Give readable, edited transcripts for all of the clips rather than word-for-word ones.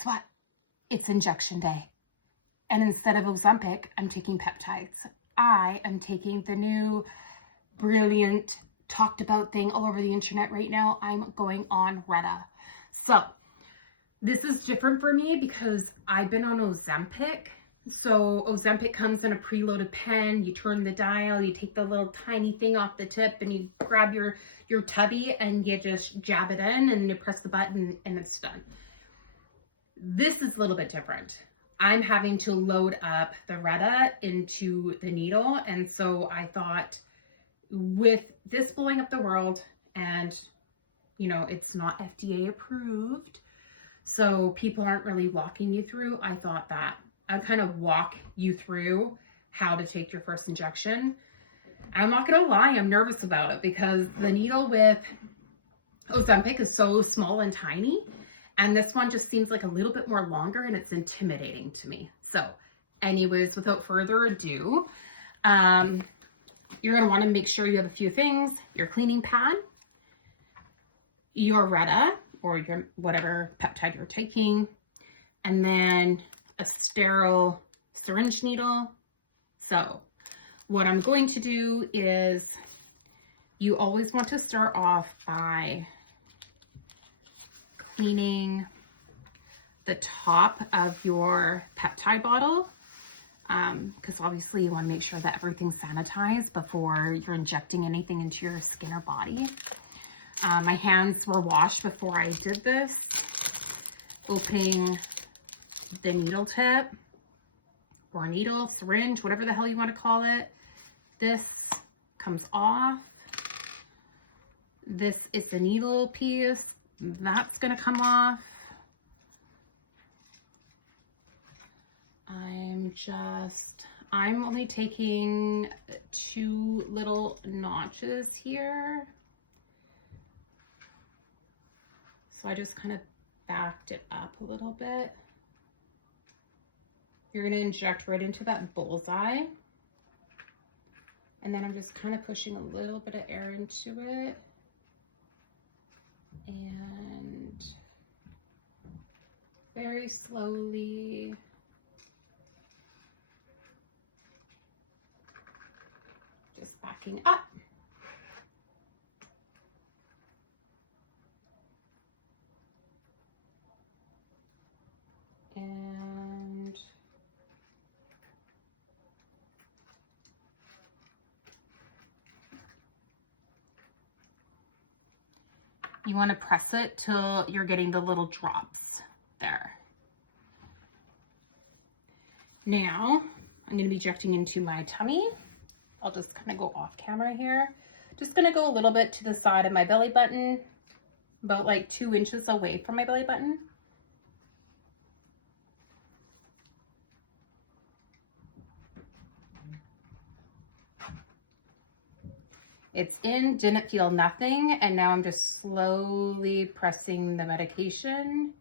guess what? It's injection day. And instead of Ozempic, I'm taking peptides. I am taking the new brilliant talked about thing all over the internet right now. I'm going on Reta. So this is different for me because I've been on Ozempic. So Ozempic comes in a preloaded pen. You turn the dial, you take the little tiny thing off the tip, and you grab your tubby and you just jab it in and you press the button and it's done. This is a little bit different. I'm having to load up the Reta into the needle. And so I thought, with this blowing up the world and, you know, it's not FDA approved, so people aren't really walking you through, I thought that I'd kind of walk you through how to take your first injection. I'm not gonna lie, I'm nervous about it because the needle with Ozempic is so small and tiny, and this one just seems like a little bit more longer and it's intimidating to me. So anyways, without further ado, you're gonna wanna make sure you have a few things: your cleaning pad, your Reta, or your whatever peptide you're taking, and then a sterile syringe needle. So what I'm going to do is, you always want to start off by cleaning the top of your peptide bottle, because obviously you want to make sure that everything's sanitized before you're injecting anything into your skin or body. My hands were washed before I did this. Opening the needle tip, or needle, syringe, whatever the hell you want to call it. This comes off. This is the needle piece. That's going to come off. I'm only taking 2 little notches here. So I just kind of backed it up a little bit. You're going to inject right into that bullseye. And then I'm just kind of pushing a little bit of air into it. And very slowly just backing up. And you want to press it till you're getting the little drops there. Now I'm going to be injecting into my tummy. I'll just kind of go off camera here. Just going to go a little bit to the side of my belly button, about like 2 inches away from my belly button. It's in, didn't feel nothing, and now I'm just slowly pressing the medication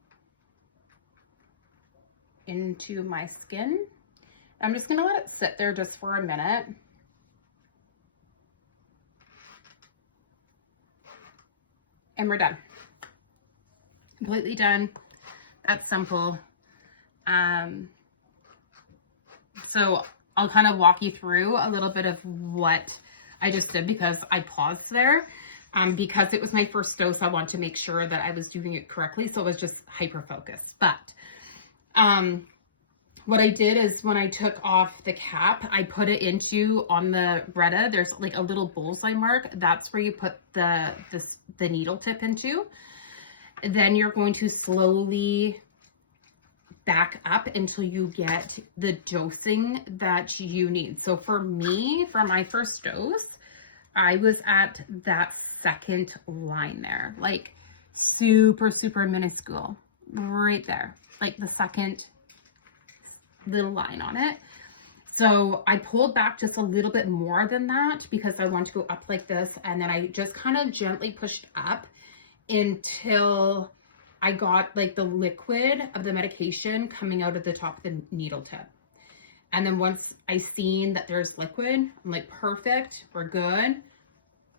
into my skin. I'm just gonna let it sit there just for a minute. And we're done. Completely done. That's simple. So I'll kind of walk you through a little bit of what I just did, because I paused there. Because it was my first dose, I wanted to make sure that I was doing it correctly, so it was just hyper-focused. But what I did is, when I took off the cap, I put it into, on the Reta, there's like a little bullseye mark. That's where you put the needle tip into. Then you're going to slowly back up until you get the dosing that you need. So for me, for my first dose, I was at that second line there, like super, super minuscule, right there, like the second little line on it. So I pulled back just a little bit more than that because I want to go up like this, and then I just kind of gently pushed up until I got like the liquid of the medication coming out of the top of the needle tip. And then once I seen that there's liquid, I'm like, perfect, we're good.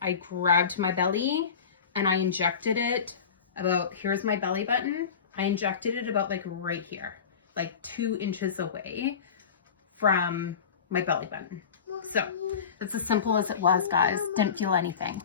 I grabbed my belly and I injected it about, here's my belly button. I injected it about like right here, like 2 inches away from my belly button. So it's as simple as it was, guys. Didn't feel anything.